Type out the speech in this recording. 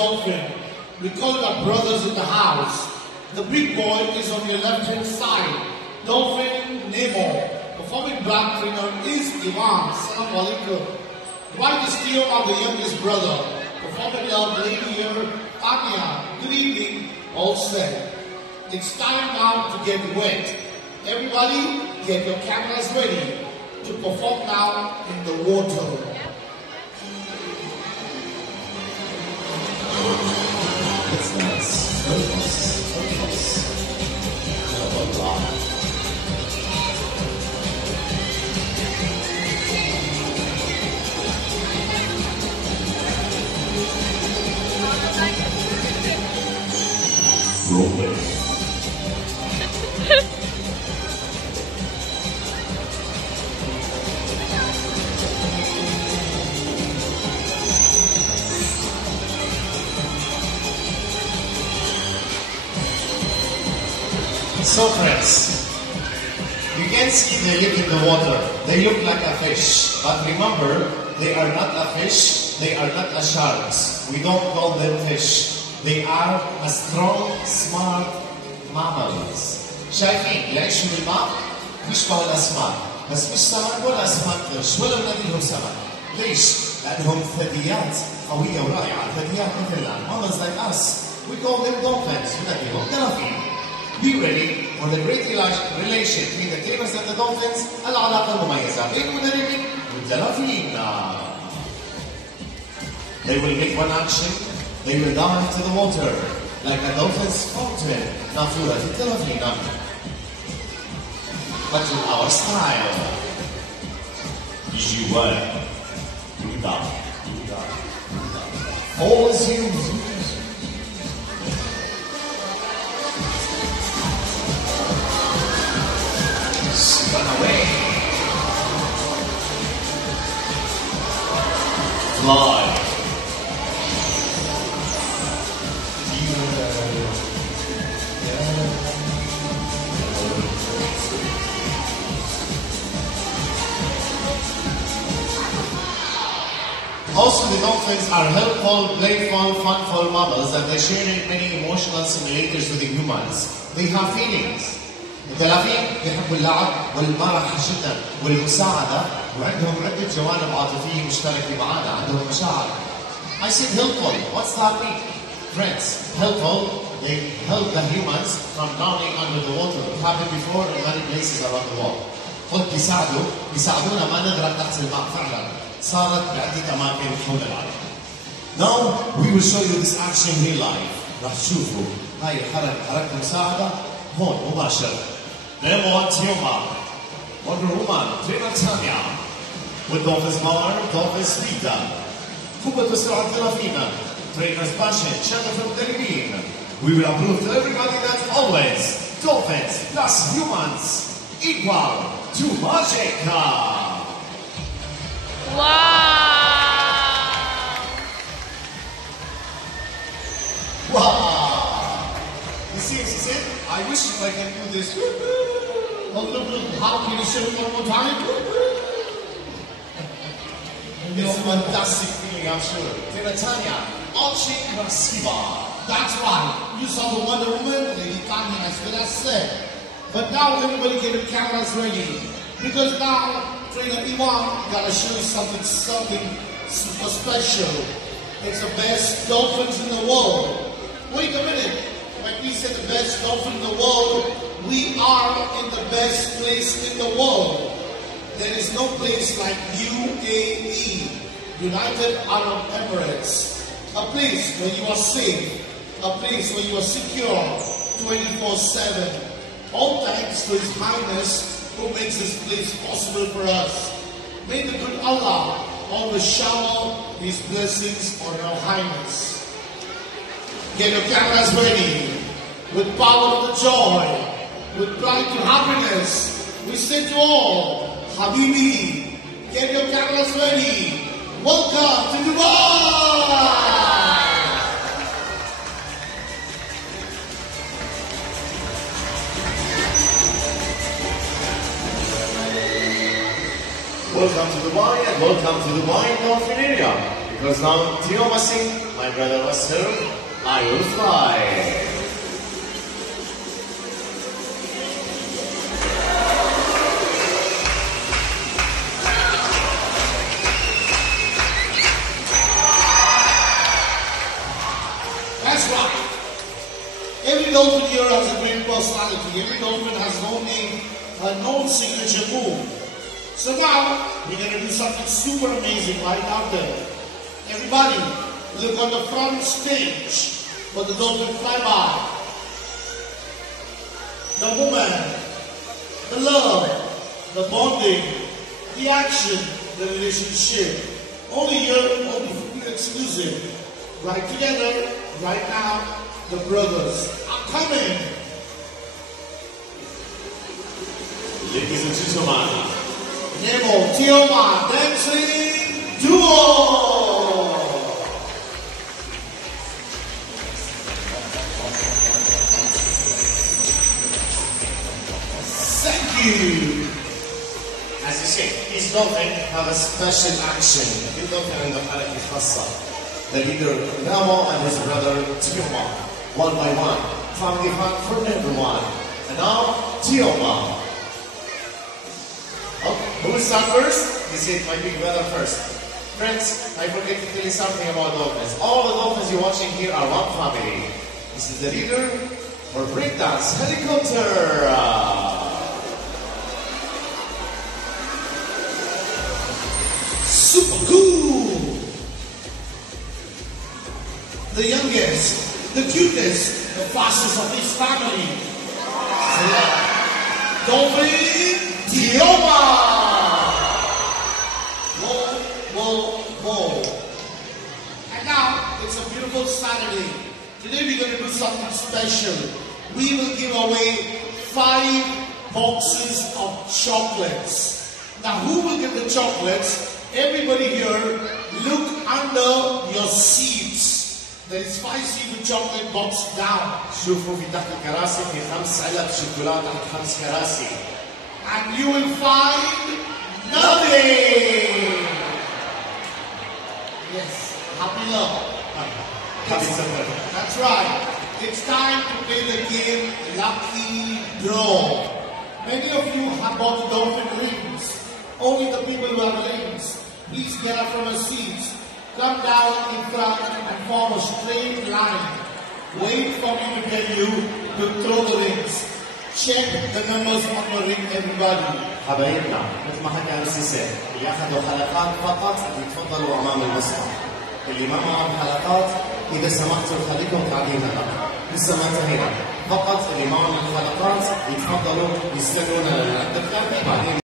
Dolphin. We call it our brothers in the house. The big boy is on your left-hand side. Dolphin Nemo. Performing black trainer is Ivan. Assalamu alaikum. Right is Theo, the youngest brother. Performing love lady here, Anya. Good evening, all set. It's time now to get wet. Everybody, get your cameras ready to perform now in the water. It's nice. Very nice. Very nice. Rolling. So friends, you can see they live in the water. They look like a fish. But remember, they are not a fish. They are not a sharks. We don't call them fish. They are a strong, smart mammals. شايفين يعيشوا بالماء بيشبهوا الأسماك. بس مش سمك ولا أسماك قرش ولا بنلاقيهم سمك. ليش؟ لأنهم ثدييات قوية ورائعة. ثدييات مثلنا. Mammals like us. We call them dolphins. بنلاقيهم دلافين. Be ready for the great relation between the clavers and the dolphins. العلاقة المميزة بين المدربين والدلافين. They will make one action. They will dive into the water like a dolphin's fountain. نافورة الدلافين. But in our style. G1. All is you. Run away. Fly. Also, the dolphins are helpful, playful, funful mammals and they share many emotional simulators with the humans. They have feelings. الدلافين يحبوا اللعب والمرح جدا والمساعدة وعندهم عدة جوانب عاطفية مشتركة معنا. عندهم مشاعر. I said helpful. What's that mean? Friends, helpful. They help the humans from drowning under the water. It happened before in many places around the world. قلت بيساعدونا ما نغرق تحت الماء فعلا. صارت بعدة أماكن حول العالم. Now we will show you this action real life. راح تشوفوا هاي حركة مساعدة هون مباشر. Nemo Tioma, Wonder Woman, Trainer Tanya, with Dolphin's Power, Dolphin's Speed, قوة وسرعة الدلافين, Trainer's Passion, Shadow from the Caribbean. We will approve to everybody that always dolphins plus humans equal to magic. Wow! You see, I wish I can do this. Oh, look, how can you show it one more time? It's a fantastic feeling, I'm sure. Tanya, очень красиво. That's right. You saw the Wonder Woman, Lady Tanya, that's what I said. But now everybody get the cameras ready. Because now, Trainer Iwan gotta show you something super special. It's the best dolphins in the world. Wait a minute. When we say the best dolphin in the world, we are in the best place in the world. There is no place like UAE, United Arab Emirates. A place where you are safe, a place where you are secure 24/7. All thanks to His Highness who makes this place possible for us. May the good Allah always shower His blessings on our Highness. Get your cameras ready. With power to joy, with pride to happiness, we say to all, Habibi, get your cameras ready. Welcome to Dubai! Welcome to Dubai and welcome to Dubai Dolphin Area. Because now Tio Masing, my brother Wasser, I will fly. That's right. Every dolphin here has a great personality. Every dolphin has an own signature move. So now, we're going to do something super amazing right out there. Everybody, look on the front stage for the dolphin flyby. The woman, the love, the bonding, the action, the relationship. Only here, only exclusive. Right together, right now, the brothers are coming. Ladies and gentlemen, Nemo Tioma Dancing Duo. Thank you. as you see, each dolphin have a special action. كل dolphin عنده حركة خاصة. The leader Nemo and his brother Tioma, one by one, trying to hunt for everyone. And now Tioma. Okay, who will start first? This is my big brother first. Friends, I forget to tell you something about dolphins. All the dolphins you're watching here are one family. This is the leader for breakdance helicopter. Super cool. The youngest, the cutest, the fastest of his family. Select Dolphin Tioma. Whoa, whoa, whoa. And now, it's a beautiful Saturday. Today we're going to do something special. We will give away 5 boxes of chocolates. Now, who will get the chocolates? Everybody here, look under your seats. There is 5 seafood chocolate box down. شوفوا في تحت الكراسي في 5 علب شوكولاتة تحت 5 كراسي. And you will find nothing. Yes, happy love. Happy summer. That's right. It's time to play the game Lucky Draw. Many of you have bought dolphin rings. Only the people who have rings, please get up from your seats. Come down in front and form a straight line. Wait for me to tell you to throw the rings. Check the numbers on your ring, everybody. حبايبنا مثل ما حكى السيسي اللي اخذوا حلقات فقط يتفضلوا امام المسرح. اللي ما معهم حلقات اذا سمحتوا خليكم قاعدين هنا. لسه ما انتهينا. فقط اللي معهم الحلقات يتفضلوا يستنونا للدكتور بعدين